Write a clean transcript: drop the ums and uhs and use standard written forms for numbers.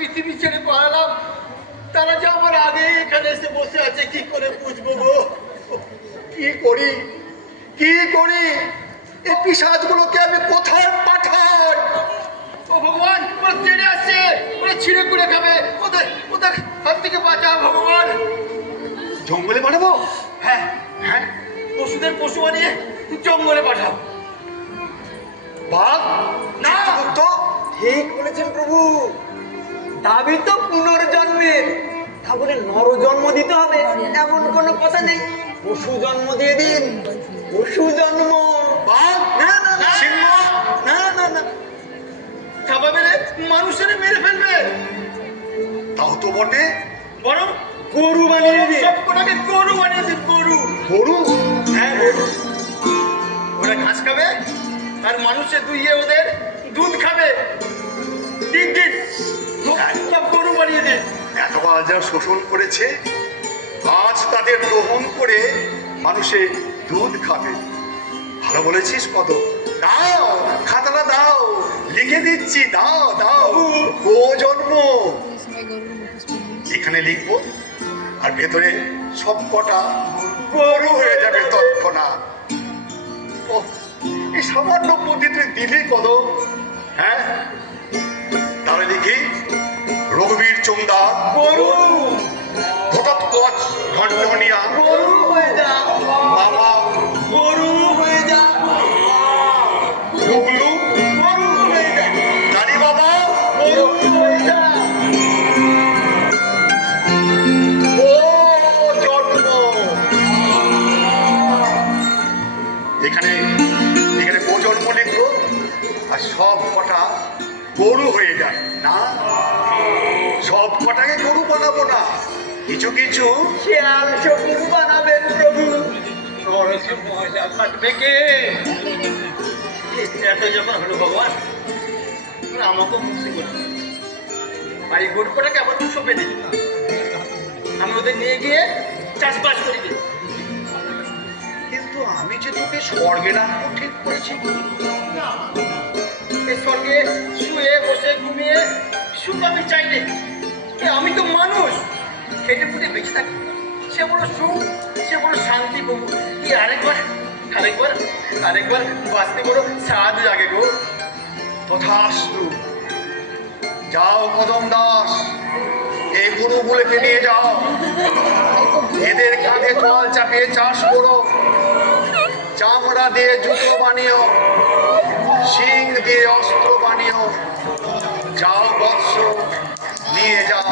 পৃথিবী ছেড়ে পালালাম, তারা যে আমার আগে এখানে এসে বসে আছে, কি করে বুঝবো গো? কি করি, কি করি? এই পিশাচগুলোকে আমি কোথায় পাঠাই? ও ভগবান, ওরা তেড়ে আসছে, ওরা ছিঁড়ে কুড়ে খাবে, ওদের ওদের হাত থেকে বাঁচাও ভগবান। জঙ্গলে পাঠাবো? হ্যাঁ হ্যাঁ, পশুদের পশু বানিয়ে জঙ্গলে পাঠাও। বাঘ না, ঠিক বলেছেন প্রভু। দাবি তো পুনর্জন্মের, তা বলে নরজন্ম দিতে হবে এমন কোনো কথা নেই। পশু জন্ম দিয়ে দিন, পশু জন্ম। বাঘ না না না, সিংহ না না না, থাবা মেরে মানুষের মেরে ফেলবে। তাও তো বটে, বরং গরু বানিয়ে দিন। সব কোটাকে গরু বানিয়ে দিন। গরু গরু? হ্যাঁ গরু। ওরা ঘাস খাবে আর মানুষের দুইয়ে ওদের দুধ খাবে। দিন দিন সব গরু বানিয়ে দিন। এতবার যা শোষণ করেছে, আজ তাদের গ্রহণ করে মানুষে দুধ খাবে। ভালো বলেছিস কত। দাও খাতাটা দাও, লিখে দিচ্ছি, দাও দাও। গো জন্ম এখানে লিখবো, আর ভেতরে সব কটা গরু হয়ে যাবে তৎক্ষণাৎ। ও, এই সামান্য বুদ্ধি তুই দিলি কত। হ্যাঁ, তাহলে লিখি রঘুবীর চোংদা গরু, ঘটোৎকচ ঘণ্টনিয়া গরু হয়ে যা বাবা, গরু হয়ে যা, গুগলু গরু হয়ে যা, দানি বাবা, গরু হয়ে যা। ও জন্ম। এখানে এখানে গো জন্ম লিখবো, আর সব কটা গরু হয়ে যায়। না, সব কটাকে গরু বানাবো না, কিছু কিছু শিয়াল শকুন বানাবেন প্রভু। নরকে ময়লা কাটবে কে? এত যখন হলো ভগবান, আমাকে মুক্তি করবে। আর এই গরু কটাকে আবার সঁপে দিই, আমি ওদের নিয়ে গিয়ে চাষবাস করি দিই। কিন্তু আমি যে তোকে স্বর্গে রাখবো ঠিক করেছি। এই স্বর্গে শুয়ে বসে ঘুমিয়ে সুখ আমি চাইনি। আমি তো মানুষ, খেটে ফুটে বেঁচে থাকি। সে বড় সুখ, সে বড় শান্তি পাবো। কি আরেকবার আরেকবার আরেকবার বাঁচতে বড় স্বাদ লাগে গো। তথাস্তু। যাও কদম দাস, এই গরুগুলোকে নিয়ে যাও, এদের কাঁধে জল চাপিয়ে চাষ করো, চামড়া দিয়ে জুতো বানিও, শিং দিয়ে অস্ত্র বানিও। যাও বৎস, নিয়ে যাও।